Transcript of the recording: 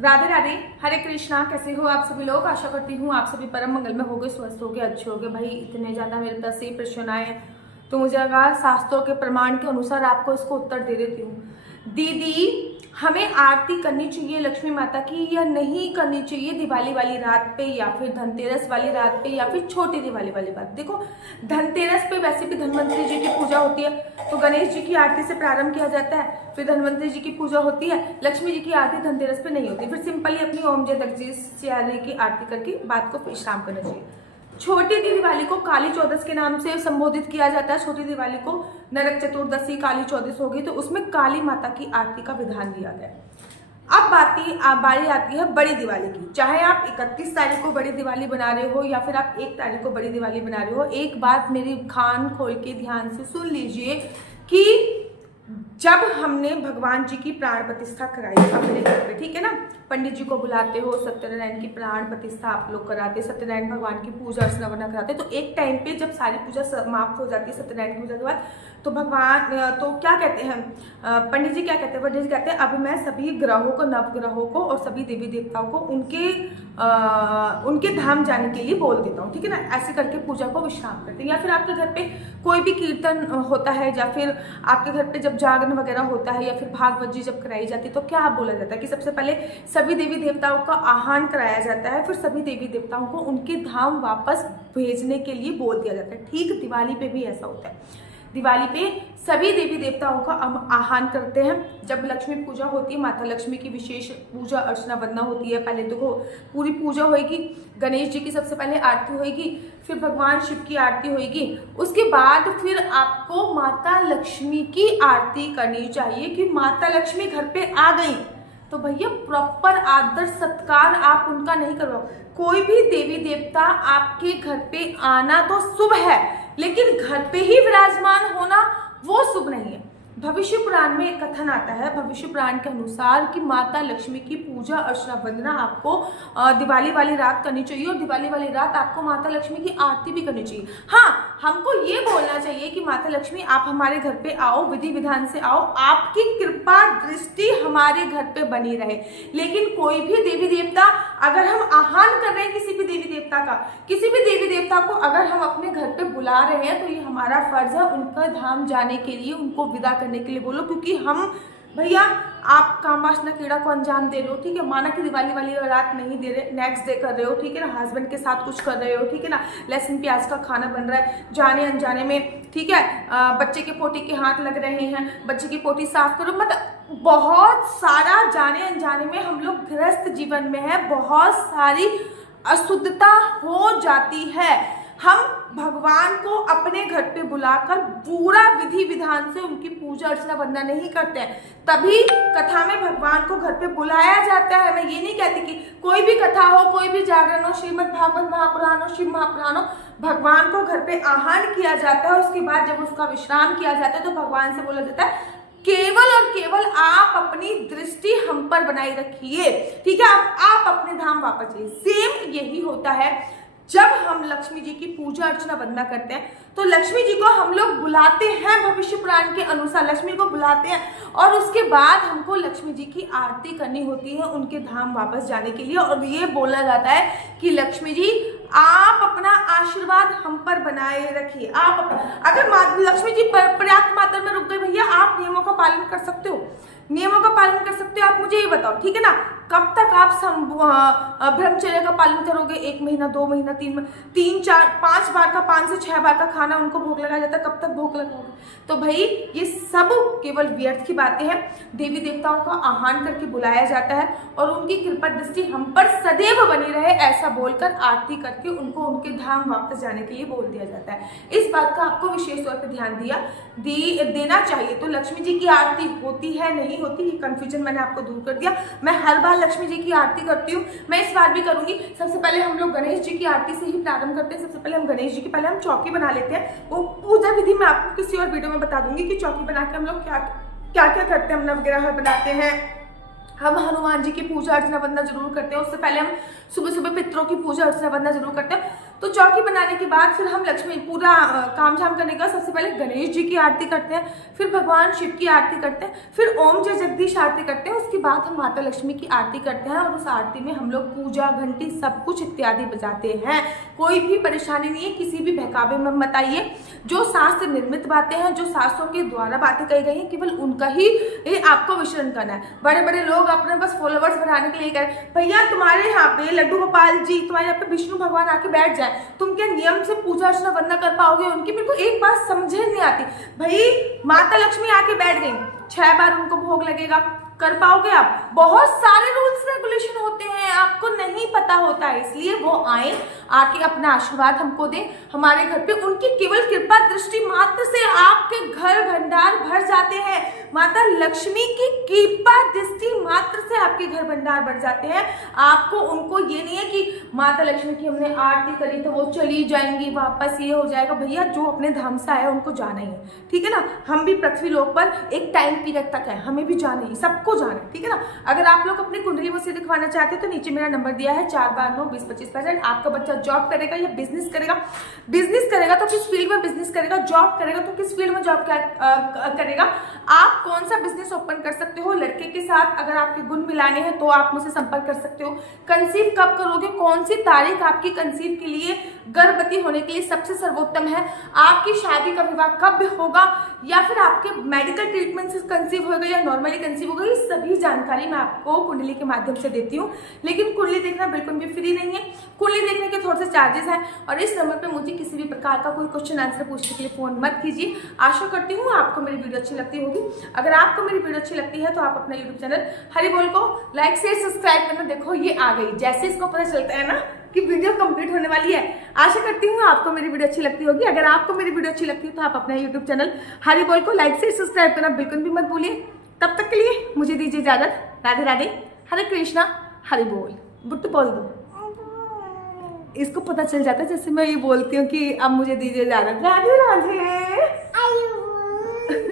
राधे राधे, हरे कृष्णा। कैसे हो आप सभी लोग? आशा करती हूँ आप सभी परम मंगल में होगे, स्वस्थ होगे, अच्छे होगे। भाई इतने ज्यादा मेरे पास ये प्रश्न आए तो मुझे लगा शास्त्रों के प्रमाण के अनुसार आपको इसको उत्तर दे देती हूँ। दीदी, हमें आरती करनी चाहिए लक्ष्मी माता की या नहीं करनी चाहिए दिवाली वाली रात पे, या फिर धनतेरस वाली रात पे, या फिर छोटी दिवाली वाली बात? देखो, धनतेरस पे वैसे भी धनवंतरी जी की पूजा होती है, तो गणेश जी की आरती से प्रारंभ किया जाता है, फिर धनवंतरी जी की पूजा होती है। लक्ष्मी जी की आरती धनतेरस पे नहीं होती, फिर सिंपली अपनी ओम जय जगदीश की आरती करके बात को विश्राम करना चाहिए। छोटी दिवाली को काली चौदस के नाम से संबोधित किया जाता है। छोटी दिवाली को नरक चतुर्दशी काली चौदस हो गई, तो उसमें काली माता की आरती का विधान दिया गया। अब बारी आती है बड़ी दिवाली की। चाहे आप 31 तारीख को बड़ी दिवाली बना रहे हो या फिर आप 1 तारीख को बड़ी दिवाली बना रहे हो, एक बात मेरी कान खोल के ध्यान से सुन लीजिए कि जब हमने भगवान जी की प्राण प्रतिष्ठा कराई अपने घर पे, ठीक है ना, पंडित जी को बुलाते हो, सत्यनारायण की प्राण प्रतिष्ठा आप लोग कराते, सत्यनारायण भगवान की पूजा अर्चना वरना कराते, तो एक टाइम पे जब सारी पूजा समाप्त हो जाती है सत्यनारायण की पूजा के बाद, तो भगवान तो क्या कहते हैं, पंडित जी क्या कहते हैं, पंडित जी कहते हैं अब मैं सभी ग्रहों को, नवग्रहों को और सभी देवी देवताओं को उनके धाम जाने के लिए बोल देता हूँ, ठीक है ना। ऐसे करके पूजा को विश्राम करते हैं। या फिर आपके घर पे कोई भी कीर्तन होता है, या फिर आपके घर पे जब जागरण वगैरह होता है, या फिर भागवत जी जब कराई जाती है, तो क्या बोला जाता है कि सबसे पहले सभी देवी देवताओं का आह्वान कराया जाता है, फिर सभी देवी देवताओं को उनके धाम वापस भेजने के लिए बोल दिया जाता है। ठीक दिवाली पे भी ऐसा होता है। दिवाली पे सभी देवी देवताओं का हम आह्वान करते हैं। जब लक्ष्मी पूजा होती है, माता लक्ष्मी की विशेष पूजा अर्चना वंदना होती है। पहले तो पूरी पूजा होगी, गणेश जी की सबसे पहले आरती होगी, फिर भगवान शिव की आरती होगी, उसके बाद फिर आपको माता लक्ष्मी की आरती करनी चाहिए कि माता लक्ष्मी घर पे आ गई। तो भैया प्रॉपर आदर सत्कार आप उनका नहीं करो। कोई भी देवी देवता आपके घर पे आना तो शुभ है, लेकिन घर पे ही विराजमान होना वो शुभ नहीं है। भविष्य पुराण में एक कथन आता है, भविष्य पुराण के अनुसार कि माता लक्ष्मी की पूजा अर्चना वंदना आपको दिवाली वाली रात करनी चाहिए, और दिवाली वाली रात आपको माता लक्ष्मी की आरती भी करनी चाहिए। हाँ, हमको ये बोलना चाहिए कि माता लक्ष्मी आप हमारे घर पे आओ, विधि विधान से आओ, आपकी कृपा दृष्टि हमारे घर पे बनी रहे। लेकिन कोई भी देवी देवता, अगर हम आह्वान कर रहे हैं किसी भी देवी देवता का, किसी भी देवी देवता को अगर हम अपने घर पे बुला रहे हैं, तो ये हमारा फर्ज है उनका धाम जाने के लिए, उनको विदा करने के लिए बोलो। क्योंकि हम भैया, आप कामवासना कीड़ा को अंजाम दे रहे हो, ठीक है, माना कि दिवाली वाली रात नहीं दे रहे, नेक्स्ट डे कर रहे हो, ठीक है ना, हस्बैंड के साथ कुछ कर रहे हो, ठीक है ना, लहसुन प्याज का खाना बन रहा है जाने अनजाने में, ठीक है, बच्चे के पोटी के हाथ लग रहे हैं, बच्चे की पोटी साफ करो, मतलब बहुत सारा जाने अनजाने में हम लोग गृहस्थ जीवन में है, बहुत सारी अशुद्धता हो जाती है। हम भगवान को अपने घर पे बुलाकर पूरा विधि विधान से उनकी पूजा अर्चना वंदना नहीं करते हैं, तभी कथा में भगवान को घर पे बुलाया जाता है। मैं ये नहीं कहती कि कोई भी कथा हो, कोई भी जागरण हो, श्रीमद् भागवत महापुराण हो, शिव महापुराण हो, भगवान को घर पे आह्वान किया जाता है। उसके बाद जब उसका विश्राम किया जाता है, तो भगवान से बोला जाता है केवल और केवल आप अपनी दृष्टि हम पर बनाई रखिए, ठीक है, आप अपने धाम वापस जाइए। सेम यही होता है जब हम लक्ष्मी जी की पूजा अर्चना वंदना करते हैं, तो लक्ष्मी जी को हम लोग बुलाते हैं, भविष्य पुराण के अनुसार लक्ष्मी को बुलाते हैं, और उसके बाद हमको लक्ष्मी जी की आरती करनी होती है उनके धाम वापस जाने के लिए। और ये बोला जाता है कि लक्ष्मी जी आप अपना आशीर्वाद हम पर बनाए रखिए। अगर लक्ष्मी जी पर्याप्त मात्रा में रुक गए, भैया आप नियमों का पालन कर सकते हो, नियमों का पालन कर सकते हो, आप मुझे ये बताओ, ठीक है ना, कब तक आप ब्रह्मचर्य का पालन करोगे? 1 महीना, 2 महीना, 3, 4, 5 बार का, 5 से 6 बार का खाना उनको भोग लगाया जाता है, कब तक भोग लगाओगे? तो भाई ये सब केवल व्यर्थ की बातें हैं। देवी देवताओं का आह्वान करके बुलाया जाता है, और उनकी कृपा दृष्टि हम पर सदैव बनी रहे, ऐसा बोलकर आरती करके उनको उनके धाम वापस जाने के लिए बोल दिया जाता है। इस बात का आपको विशेष तौर पर ध्यान देना चाहिए। तो लक्ष्मी जी की आरती होती है, नहीं होती, ये कंफ्यूजन मैंने आपको दूर कर दिया। मैं हर बार लक्ष्मी जी की आरती करती हूँ, मैं इस बार भी करूंगी। सबसे पहले हम लोग गणेश जी की आरती से ही प्रारंभ करते हैं। सबसे पहले हम गणेश जी की पहले हम चौकी बना लेते हैं। वो पूजा विधि मैं आपको किसी और वीडियो में बता दूंगी कि चौकी बना के हम लोग क्या क्या करते हैं, हम नवग्रह बनाते हैं, हम हनुमान जी की पूजा अर्चना वंदना जरूर करते हैं। उससे पहले हम सुबह सुबह पितरों की पूजा अर्चना वंदना जरूर करते हैं। तो चौकी बनाने के बाद फिर हम लक्ष्मी पूरा काम झाम करने के बाद सबसे पहले गणेश जी की आरती करते हैं, फिर भगवान शिव की आरती करते हैं, फिर ओम जय जगदीश आरती करते हैं। उसके बाद हम माता लक्ष्मी की आरती करते हैं और उस आरती में हम लोग पूजा घंटी सब कुछ इत्यादि बजाते हैं। कोई भी परेशानी नहीं है, किसी भी बहकावे में मत आइए। जो शास्त्र निर्मित बातें हैं, जो शास्त्रों के द्वारा बातें कही गई हैं, केवल उनका ही आपको विचरण करना है। बड़े बड़े लोग अपने बस फॉलोवर्स बढ़ाने के लिए कह रहे हैं भैया तुम्हारे यहाँ पे लड्डू गोपाल जी, तुम्हारे यहाँ पे विष्णु भगवान आके बैठ जाए, तुम क्या नियम से पूजा अर्चना वंदना कर पाओगे उनकी? मेरे को एक बात समझे नहीं आती, भाई माता लक्ष्मी आके बैठ गई, 6 बार उनको भोग लगेगा, कर पाओगे आप? बहुत सारे रूल्स रेगुलेशन होते हैं, आपको नहीं पता होता है, इसलिए वो आए, आके अपना आशीर्वाद हमको दें हमारे घर पे। उनकी केवल कृपा दृष्टि मात्र से आपके घर भंडार भर जाते हैं। माता लक्ष्मी की कृपा दृष्टि मात्र से आपके घर भंडार भर जाते हैं। आपको उनको ये नहीं है कि माता लक्ष्मी की हमने आरती करी तो वो चली जाएंगी वापस, ये हो जाएगा। भैया जो अपने धाम से आया उनको जाना ही है, ठीक है ना। हम भी पृथ्वी लोक पर एक टाइम पीरियड तक है, हमें भी जाना ही, सबको जाना है, ठीक है ना। अगर आप लोग अपनी कुंडली मुझसे दिखवाना चाहते हैं तो नीचे मेरा नंबर दिया है 4292025। आपका बच्चा जॉब करेगा या बिजनेस करेगा? बिजनेस करेगा तो किस फील्ड में बिजनेस करेगा, जॉब करेगा तो किस फील्ड में जॉब करेगा, आप कौन सा बिजनेस ओपन कर सकते हो। लड़के के साथ अगर आपके गुण मिलाने हैं तो आप मुझसे संपर्क कर सकते हो। कंसीव कब करोगे, कौन सी तारीख आपकी कंसीव के लिए, गर्भवती होने के लिए सबसे सर्वोत्तम है, आपकी शादी का विवाह कब होगा, या फिर आपके मेडिकल ट्रीटमेंट से कंसीव होगा या नॉर्मली कंसीव होगा, ये सभी जानकारी मैं आपको कुंडली के माध्यम से देती हूँ। लेकिन कुंडली देखना बिल्कुल भी फ्री नहीं है, कुंडली देखने के थोड़े से चार्जेस हैं। और इस नंबर पे मुझे किसी भी प्रकार का कोई क्वेश्चन आंसर पूछने के लिए फोन मत कीजिए। आशा करती हूँ आपको मेरी वीडियो अच्छी लगती होगी। अगर आपको मेरी वीडियो अच्छी लगती है तो आप अपना यूट्यूब चैनल हरि बोल को लाइक शेयर सब्सक्राइब करना। देखो ये आ गई, जैसे इसको पता चलता है ना कि वीडियो कंप्लीट होने वाली है। आशा करती हूँ आपको मेरी वीडियो अच्छी लगती होगी। अगर आपको मेरी वीडियो अच्छी लगती है तो आप अपना यूट्यूब चैनल हरि बोल को लाइक शेयर सब्सक्राइब करना बिल्कुल भी मत भूलिए। तब तक के लिए मुझे दीजिए इजाजत। राधे राधे, हरे कृष्णा, हरि बोल। बुट्टू बोल दो, इसको पता चल जाता है जैसे मैं ये बोलती हूँ कि अब मुझे दीजिए इजाजत। राधे राधे।